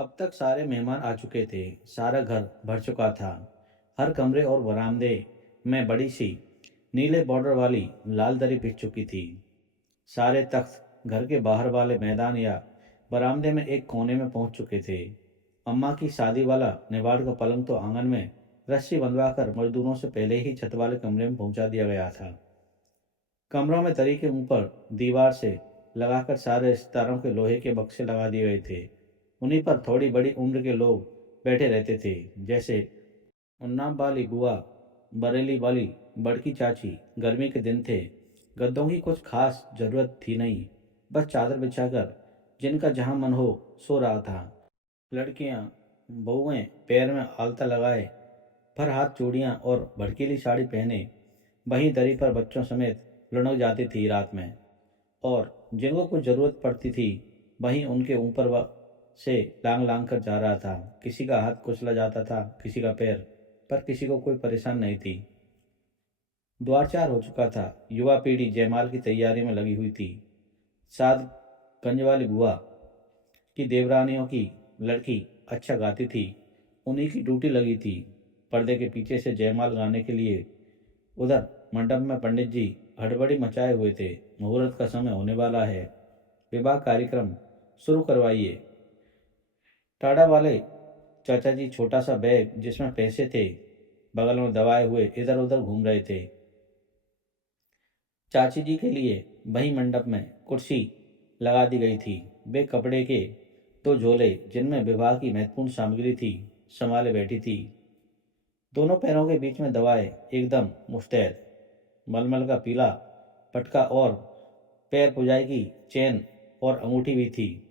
अब तक सारे मेहमान आ चुके थे। सारा घर भर चुका था। हर कमरे और बरामदे में बड़ी सी नीले बॉर्डर वाली लाल दरी बिछ चुकी थी। सारे तख्त घर के बाहर वाले मैदान या बरामदे में एक कोने में पहुंच चुके थे। अम्मा की शादी वाला निवाड़ का पलंग तो आंगन में रस्सी बंधवाकर मजदूरों से पहले ही छत वाले कमरे में पहुंचा दिया गया था। कमरों में दरी के ऊपर दीवार से लगाकर सारे सितारों के लोहे के बक्से लगा दिए गए थे। उन्हीं पर थोड़ी बड़ी उम्र के लोग बैठे रहते थे, जैसे उन्नाव वाली बुआ, बरेली वाली बड़की चाची। गर्मी के दिन थे। गद्दों की कुछ खास जरूरत थी नहीं, बस चादर बिछाकर जिनका जहां मन हो सो रहा था। लड़कियां, बहुएं पैर में आलता लगाए, भर हाथ चूड़ियां और भड़कीली साड़ी पहने वहीं दरी पर बच्चों समेत लुढ़क जाती थी रात में। और जिनको कुछ जरूरत पड़ती थी वहीं उनके ऊपर से लांग लांग कर जा रहा था। किसी का हाथ कुचला जाता था, किसी का पैर, पर किसी को कोई परेशान नहीं थी। द्वारचार हो चुका था। युवा पीढ़ी जयमाल की तैयारी में लगी हुई थी। साध गंज वाली बुआ की देवरानियों की लड़की अच्छा गाती थी, उन्हीं की ड्यूटी लगी थी। पर्दे के पीछे से जयमाल गाने के लिए उधर मंडप में पंडित जी हड़बड़ी मचाए हुए थे। मुहूर्त का समय होने वाला है, विवाह कार्यक्रम शुरू करवाइए। टाड़ा वाले चाचा जी छोटा सा बैग जिसमें पैसे थे बगल में दबाए हुए इधर उधर घूम रहे थे। चाची जी के लिए वही मंडप में कुर्सी लगा दी गई थी। वे कपड़े के दो झोले जिनमें विवाह की महत्वपूर्ण सामग्री थी संभाले बैठी थी, दोनों पैरों के बीच में दबाए एकदम मुस्तैद। मलमल का पीला पटका और पैर पुजाई की चेन और अंगूठी भी थी।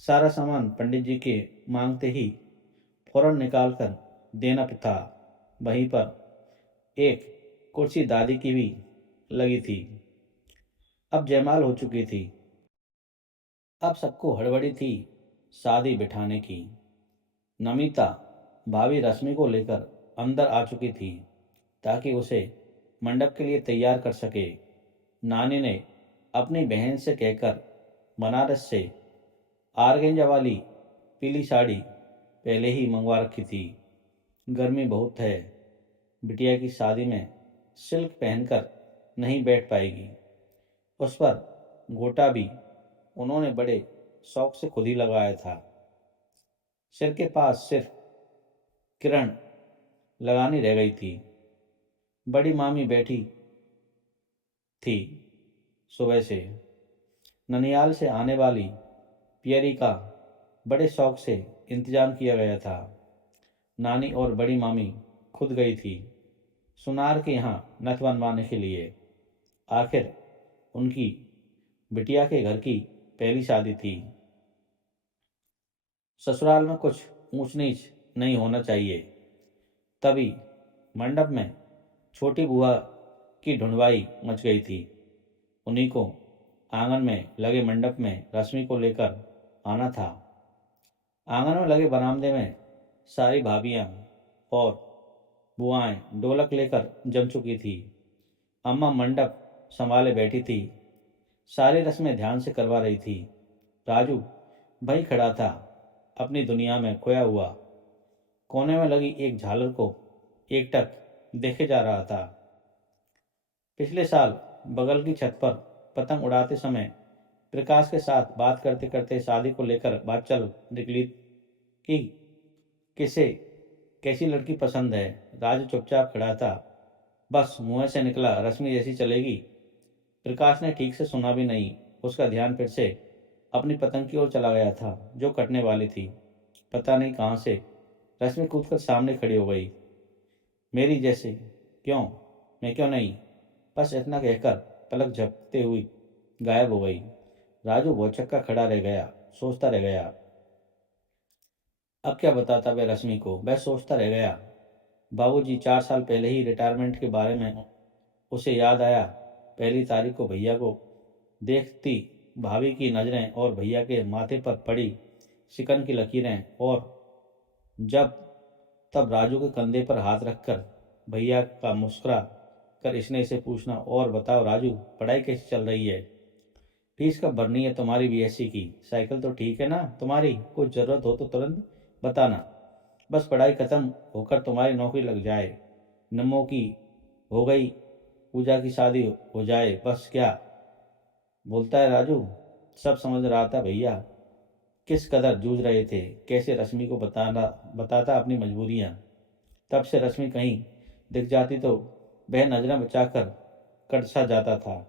सारा सामान पंडित जी के मांगते ही फौरन निकाल कर देना था। वहीं पर एक कुर्सी दादी की भी लगी थी। अब जयमाल हो चुकी थी। अब सबको हड़बड़ी थी शादी बिठाने की। नमिता भाभी रश्मि को लेकर अंदर आ चुकी थी ताकि उसे मंडप के लिए तैयार कर सके। नानी ने अपनी बहन से कहकर बनारस से आरगेंजा वाली पीली साड़ी पहले ही मंगवा रखी थी। गर्मी बहुत है, बिटिया की शादी में सिल्क पहनकर नहीं बैठ पाएगी। उस पर गोटा भी उन्होंने बड़े शौक से खुद ही लगाया था। सिर के पास सिर्फ किरण लगानी रह गई थी। बड़ी मामी बैठी थी। सुबह से ननियाल से आने वाली पियरी का बड़े शौक से इंतजाम किया गया था। नानी और बड़ी मामी खुद गई थी सुनार के यहाँ नथ बनवाने के लिए। आखिर उनकी बिटिया के घर की पहली शादी थी। ससुराल में कुछ ऊंच नीच नहीं होना चाहिए। तभी मंडप में छोटी बुआ की ढूंढवाई मच गई थी। उन्हीं को आंगन में लगे मंडप में रश्मि को लेकर आना था। आंगन में लगे बरामदे में सारी भाभियां और बुआएं ढोलक लेकर जम चुकी थी। अम्मा मंडप संभाले बैठी थी, सारी रस्में ध्यान से करवा रही थी। राजू वहीं खड़ा था, अपनी दुनिया में खोया हुआ। कोने में लगी एक झालर को एकटक देखे जा रहा था। पिछले साल बगल की छत पर पतंग उड़ाते समय प्रकाश के साथ बात करते करते शादी को लेकर बात चल निकली कि किसे कैसी लड़की पसंद है। राजू चुपचाप खड़ा था, बस मुंह से निकला रश्मि जैसी चलेगी। प्रकाश ने ठीक से सुना भी नहीं। उसका ध्यान फिर से अपनी पतंग की ओर चला गया था जो कटने वाली थी। पता नहीं कहाँ से रश्मि कूदकर सामने खड़ी हो गई। मेरी जैसे क्यों, मैं क्यों नहीं, बस इतना कहकर पलक झपकते हुई गायब हो गई। राजू भौचक्का खड़ा रह गया, सोचता रह गया। अब क्या बताता वह रश्मि को, वह सोचता रह गया। बाबूजी 4 साल पहले ही रिटायरमेंट के बारे में उसे याद आया। पहली तारीख को भैया को देखती भाभी की नज़रें और भैया के माथे पर पड़ी शिकन की लकीरें, और जब तब राजू के कंधे पर हाथ रखकर भैया का मुस्कुरा कर इसने इसे पूछना, और बताओ राजू, पढ़ाई कैसी चल रही है। फीस कब भरनी है तुम्हारी बीएससी की? साइकिल तो ठीक है ना तुम्हारी? कुछ ज़रूरत हो तो तुरंत बताना। बस पढ़ाई खत्म होकर तुम्हारी नौकरी लग जाए, नमो की हो गई, पूजा की शादी हो जाए, बस क्या बोलता है राजू। सब समझ रहा था भैया, किस कदर जूझ रहे थे, कैसे रश्मि को बताता अपनी मजबूरियां। तब से रश्मि कहीं दिख जाती तो वह नजरें बचाकर कट सा जाता था।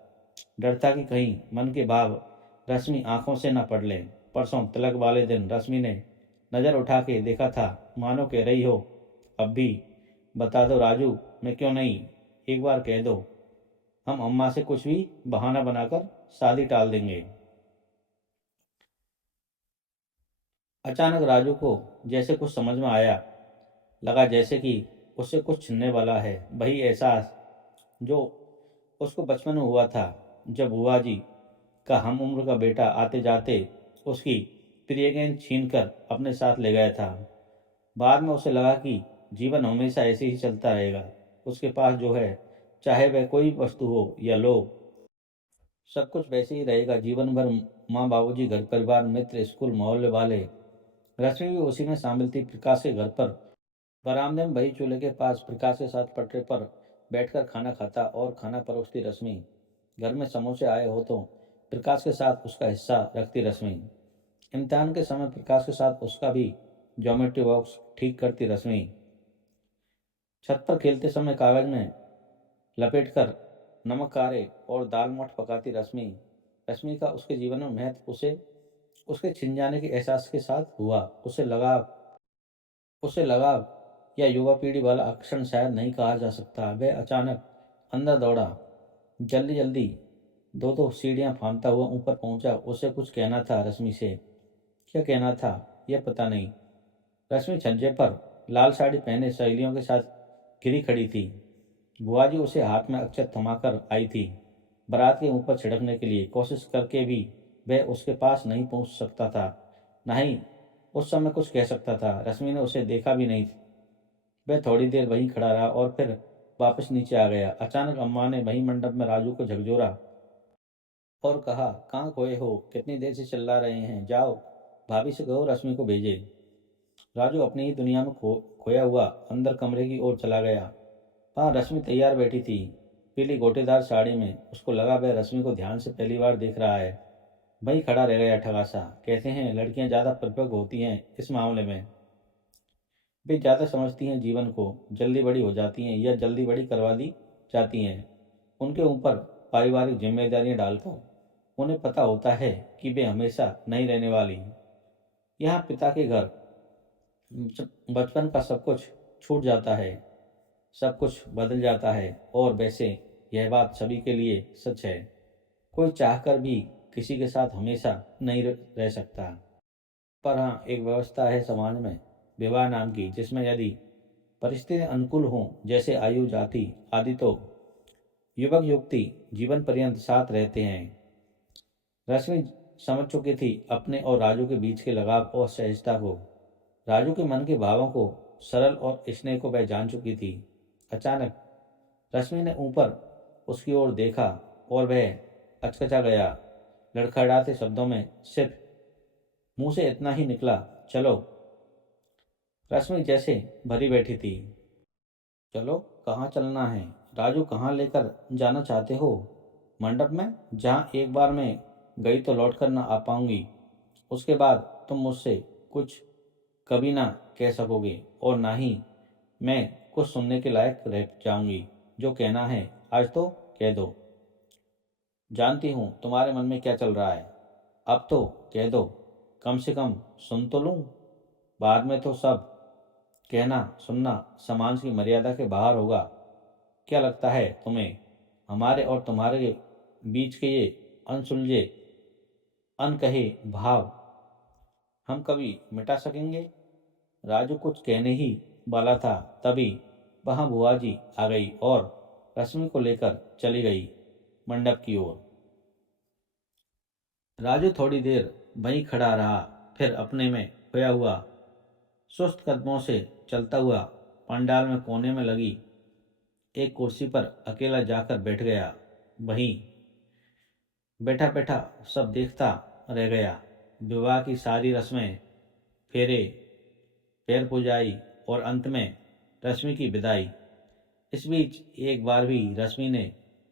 डर था कि कहीं मन के भाव रश्मि आंखों से न पढ़ ले। परसों तिलक वाले दिन रश्मि ने नजर उठा के देखा था, मानो कह रही हो, अब भी बता दो राजू, मैं क्यों नहीं, एक बार कह दो, हम अम्मा से कुछ भी बहाना बनाकर शादी टाल देंगे। अचानक राजू को जैसे कुछ समझ में आया, लगा जैसे कि उससे कुछ छिनने वाला है। वही एहसास जो उसको बचपन में हुआ था, जब बुआ जी का हम उम्र का बेटा आते जाते उसकी प्रिय गेंद छीन कर अपने साथ ले गया था। बाद में उसे लगा कि जीवन हमेशा ऐसे ही चलता रहेगा। उसके पास जो है, चाहे वह कोई वस्तु हो या लोग, सब कुछ वैसे ही रहेगा जीवन भर। माँ बाबूजी, घर परिवार, मित्र, स्कूल, मोहल्ले वाले। रश्मि भी उसी में शामिल थी। प्रकाश के घर पर बरामदे में वही चूल्हे के पास प्रकाश के साथ पटरे पर बैठकर खाना खाता और खाना परोसती रश्मि। घर में समोसे आए हो तो प्रकाश के साथ उसका हिस्सा रखती रश्मि। इम्तिहान के समय प्रकाश के साथ उसका भी ज्योमेट्री बॉक्स ठीक करती रश्मि। छत पर खेलते समय कागज में लपेटकर नमक कारे और दाल मठ पकाती रश्मि। रश्मि का उसके जीवन में महत्व उसे उसके छिन जाने के एहसास के साथ हुआ। उसे लगाव या युवा पीढ़ी वाला आकर्षण शायद नहीं कहा जा सकता। वह अचानक अंदर दौड़ा, जल्दी जल्दी दो दो सीढ़ियां फांदता हुआ ऊपर पहुंचा। उसे कुछ कहना था रश्मि से। क्या कहना था यह पता नहीं। रश्मि छज्जे पर लाल साड़ी पहने सहेलियों के साथ घिरी खड़ी थी। बुआ जी उसे हाथ में अक्षत थमाकर आई थी, बारात के ऊपर छिड़कने के लिए। कोशिश करके भी वह उसके पास नहीं पहुंच सकता था, न ही उस समय कुछ कह सकता था। रश्मि ने उसे देखा भी नहीं। वह थोड़ी देर वहीं खड़ा रहा और फिर वापस नीचे आ गया। अचानक अम्मा ने वहीं मंडप में राजू को झकझोरा और कहा, कहाँ खोए हो, कितनी देर से चिल्ला रहे हैं, जाओ भाभी से कहो रश्मि को भेजे। राजू अपनी ही दुनिया में खोया हुआ अंदर कमरे की ओर चला गया। हाँ, रश्मि तैयार बैठी थी, पीली गोटेदार साड़ी में। उसको लगा वह रश्मि को ध्यान से पहली बार देख रहा है। वहीं खड़ा रह गया ठगासा। कहते हैं लड़कियां ज़्यादा परिपक्व होती हैं इस मामले में। वे ज़्यादा समझती हैं जीवन को, जल्दी बड़ी हो जाती हैं या जल्दी बड़ी करवा दी जाती हैं उनके ऊपर पारिवारिक जिम्मेदारियां डालकर। उन्हें पता होता है कि वे हमेशा नहीं रहने वाली। यहाँ पिता के घर बचपन का सब कुछ छूट जाता है, सब कुछ बदल जाता है। और वैसे यह बात सभी के लिए सच है। कोई चाहकर भी किसी के साथ हमेशा नहीं रह सकता। पर हाँ, एक व्यवस्था है समाज में, विवाह नाम की, जिसमें यदि परिस्थिति अनुकूल हों, जैसे आयु, जाति आदि, तो युवक युवती जीवन पर्यंत साथ रहते हैं। रश्मि समझ चुकी थी अपने और राजू के बीच के लगाव और सहजता को, राजू के मन के भावों को, सरल और स्नेह को वह जान चुकी थी। अचानक रश्मि ने ऊपर उसकी ओर देखा और वह अचकचा गया। लड़खड़ाते शब्दों में सिर्फ मुंह से इतना ही निकला, चलो। रश्मि जैसे भरी बैठी थी। चलो, कहाँ चलना है राजू, कहाँ लेकर जाना चाहते हो? मंडप में, जहाँ एक बार मैं गई तो लौट कर ना आ पाऊंगी। उसके बाद तुम मुझसे कुछ कभी ना कह सकोगे और ना ही मैं कुछ सुनने के लायक रह जाऊंगी। जो कहना है आज तो कह दो। जानती हूँ तुम्हारे मन में क्या चल रहा है, अब तो कह दो, कम से कम सुन तो लूँ। बाद में तो सब कहना सुनना समाज की मर्यादा के बाहर होगा। क्या लगता है तुम्हें हमारे और तुम्हारे बीच के ये अनसुलझे अनकहे भाव हम कभी मिटा सकेंगे? राजू कुछ कहने ही वाला था, तभी वहां बुआ जी आ गई और रश्मि को लेकर चली गई मंडप की ओर। राजू थोड़ी देर वहीं खड़ा रहा, फिर अपने में खोया हुआ सुस्त कदमों से चलता हुआ पंडाल में कोने में लगी एक कुर्सी पर अकेला जाकर बैठ गया। वहीं बैठा बैठा सब देखता रह गया। विवाह की सारी रस्में, फेरे, पैर पुजाई और अंत में रश्मि की विदाई। इस बीच एक बार भी रश्मि ने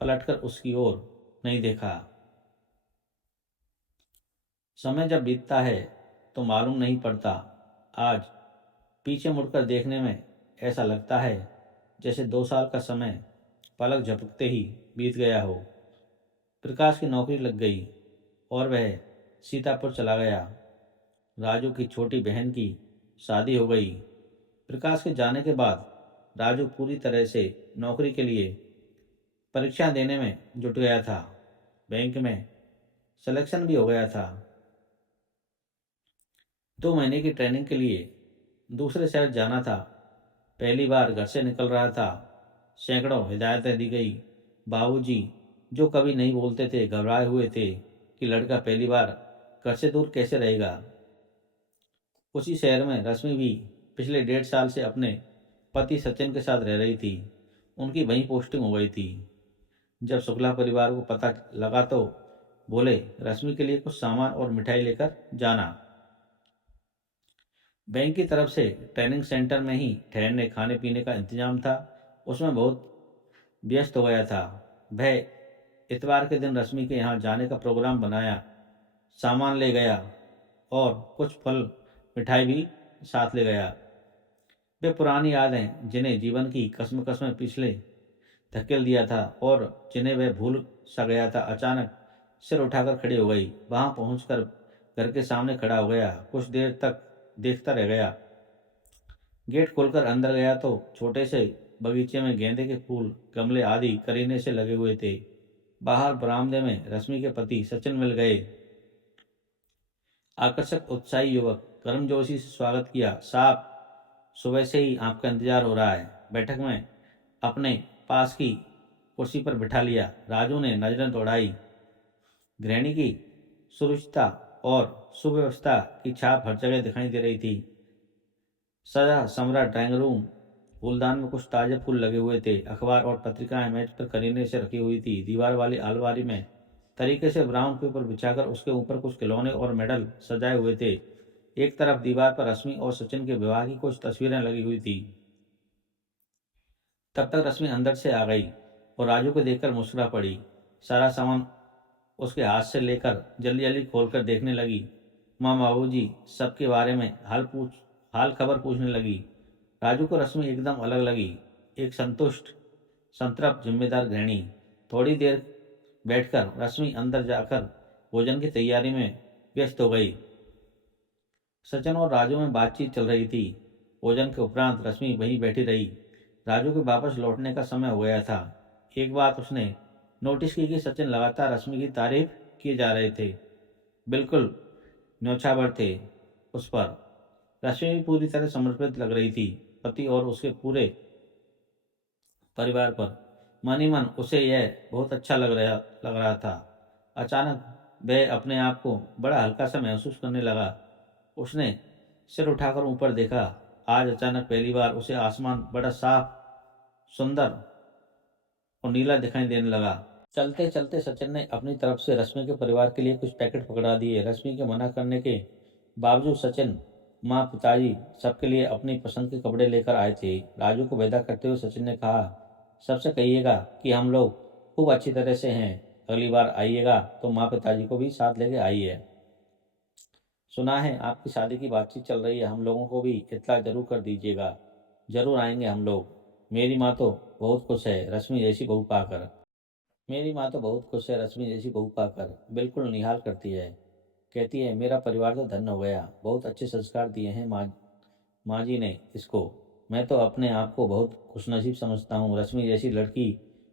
पलटकर उसकी ओर नहीं देखा। समय जब बीतता है तो मालूम नहीं पड़ता। आज पीछे मुड़कर देखने में ऐसा लगता है जैसे 2 साल का समय पलक झपकते ही बीत गया हो। प्रकाश की नौकरी लग गई और वह सीतापुर चला गया। राजू की छोटी बहन की शादी हो गई। प्रकाश के जाने के बाद राजू पूरी तरह से नौकरी के लिए परीक्षा देने में जुट गया था। बैंक में सिलेक्शन भी हो गया था। 2 महीने की ट्रेनिंग के लिए दूसरे शहर जाना था। पहली बार घर से निकल रहा था। सैकड़ों हिदायतें दी गई। बाबूजी, जो कभी नहीं बोलते थे, घबराए हुए थे कि लड़का पहली बार घर से दूर कैसे रहेगा। उसी शहर में रश्मि भी पिछले 1.5 साल से अपने पति सचिन के साथ रह रही थी। उनकी वहीं पोस्टिंग हो गई थी। जब शुक्ला परिवार को पता लगा तो बोले, रश्मि के लिए कुछ सामान और मिठाई लेकर जाना। बैंक की तरफ से ट्रेनिंग सेंटर में ही ठहरने खाने पीने का इंतजाम था। उसमें बहुत व्यस्त हो गया था। वह इतवार के दिन रश्मि के यहाँ जाने का प्रोग्राम बनाया, सामान ले गया और कुछ फल मिठाई भी साथ ले गया। वे पुरानी यादें जिन्हें जीवन की कसम कसम पिछले धकेल दिया था और जिन्हें वह भूल सा गया था, अचानक सिर उठाकर खड़ी हो गई। वहां पहुंचकर घर के सामने खड़ा हो गया। कुछ देर तक देखता रह गया। गेट खोलकर अंदर गया तो छोटे से बगीचे में गेंदे के फूल, गमले आदि करीने से लगे हुए थे। बाहर बरामदे में रश्मि के पति सचिन मिल गए। आकर्षक उत्साही युवक गर्मजोशी से स्वागत किया। साहब, सुबह से ही आपका इंतजार हो रहा है। बैठक में अपने पास की कुर्सी पर बिठा लिया। राजू ने नजरें दौड़ाई। गृहिणी की सुरुचिता और सुव्यवस्था की छाप हर जगह दिखाई दे रही थी। सजा सम्राट ड्राइंग रूम, फूलदान में कुछ ताजे फूल लगे हुए थे। अखबार और पत्रिकाएं मेज पर करीने से रखी हुई थी। दीवार वाली अलमारी में तरीके से ब्राउन पेपर बिछाकर उसके ऊपर कुछ खिलौने और मेडल सजाए हुए थे। एक तरफ दीवार पर रश्मि और सचिन के विवाह की कुछ तस्वीरें लगी हुई थी। तब तक रश्मि अंदर से आ गई और राजू को देखकर मुस्कुरा पड़ी। सारा सामान उसके हाथ से लेकर जल्दी जल्दी खोलकर देखने लगी। माँ, बाबूजी सबके बारे में हाल खबर पूछने लगी। राजू को रश्मि एकदम अलग लगी। एक संतुष्ट, संतृप्त जिम्मेदार गृहिणी। थोड़ी देर बैठकर रश्मि अंदर जाकर भोजन की तैयारी में व्यस्त हो गई। सचिन और राजू में बातचीत चल रही थी। भोजन के उपरांत रश्मि वहीं बैठी रही। राजू के वापस लौटने का समय हो गया था। एक बात उसने नोटिस की कि सचिन लगातार रश्मि की तारीफ किए जा रहे थे। बिल्कुल न्योछावर थे उस पर। रश्मि भी पूरी तरह समर्पित लग रही थी पति और उसके पूरे परिवार पर। मन ही मन उसे यह बहुत अच्छा लग रहा था। अचानक वह अपने आप को बड़ा हल्का सा महसूस करने लगा। उसने सिर उठाकर ऊपर देखा। आज अचानक पहली बार उसे आसमान बड़ा साफ, सुंदर और नीला दिखाई देने लगा। चलते चलते सचिन ने अपनी तरफ से रश्मि के परिवार के लिए कुछ पैकेट पकड़ा दिए। रश्मि के मना करने के बावजूद सचिन, माँ, पिताजी सबके लिए अपनी पसंद के कपड़े लेकर आए थे। राजू को विदा करते हुए सचिन ने कहा, सबसे कहिएगा कि हम लोग खूब अच्छी तरह से हैं। अगली बार आइएगा तो माँ पिताजी को भी साथ लेके आइए। सुना है आपकी शादी की बातचीत चल रही है, हम लोगों को भी इत्तला जरूर कर दीजिएगा। जरूर आएंगे हम लोग। मेरी माँ तो बहुत खुश है रश्मि जैसी बहू पाकर। मेरी माँ तो बहुत खुश है रश्मि जैसी बहू पाकर। बिल्कुल निहाल करती है। कहती है मेरा परिवार तो धन्य हो गया। बहुत अच्छे संस्कार दिए हैं माँ जी ने इसको। मैं तो अपने आप को बहुत खुशनसीब समझता हूँ। रश्मि जैसी लड़की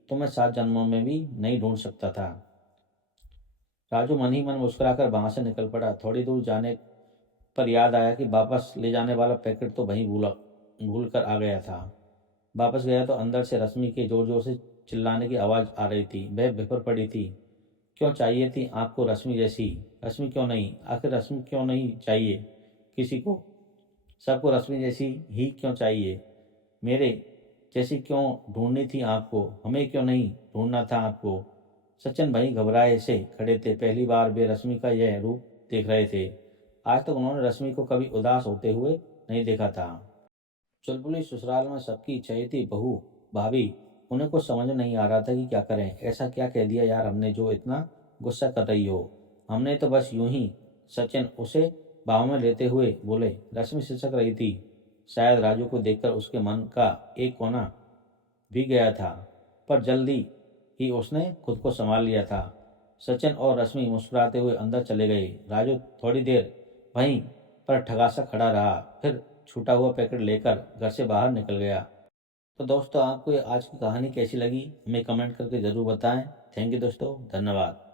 तो मैं 7 जन्मों में भी नहीं ढूंढ सकता था। राजू मन ही मन मुस्कुराकर वहां से निकल पड़ा। थोड़ी दूर जाने पर याद आया कि वापस ले जाने वाला पैकेट तो वहीं भूल कर आ गया था। वापस गया तो अंदर से रश्मि के जोर जोर से चिल्लाने की आवाज़ आ रही थी। वह बिफर पड़ी थी। क्यों चाहिए थी आपको रश्मि जैसी? रश्मि क्यों नहीं? आखिर रश्मि क्यों नहीं चाहिए किसी को? सबको रश्मि जैसी ही क्यों चाहिए? मेरे जैसी क्यों ढूंढनी थी आपको? हमें क्यों नहीं ढूंढना था आपको? सचिन भाई घबराए से खड़े थे। पहली बार वे रश्मि का यह रूप देख रहे थे। आज तक उन्होंने रश्मि को कभी उदास होते हुए नहीं देखा था। चुलबुली ससुराल में सबकी चहेती बहू भाभी, उन्हें कुछ समझ में नहीं आ रहा था कि क्या करें। ऐसा क्या कह दिया यार हमने जो इतना गुस्सा कर रही हो। हमने तो बस यूं ही। सचिन उसे बाहों में लेते हुए बोले। रश्मि सिसक रही थी। शायद राजू को देखकर उसके मन का एक कोना भी गया था, पर जल्दी ही उसने खुद को संभाल लिया था। सचिन और रश्मि मुस्कुराते हुए अंदर चले गए। राजू थोड़ी देर वहीं पर ठगासा खड़ा रहा, फिर छूटा हुआ पैकेट लेकर घर से बाहर निकल गया। तो दोस्तों, आपको ये आज की कहानी कैसी लगी हमें कमेंट करके ज़रूर बताएं। थैंक यू दोस्तों, धन्यवाद।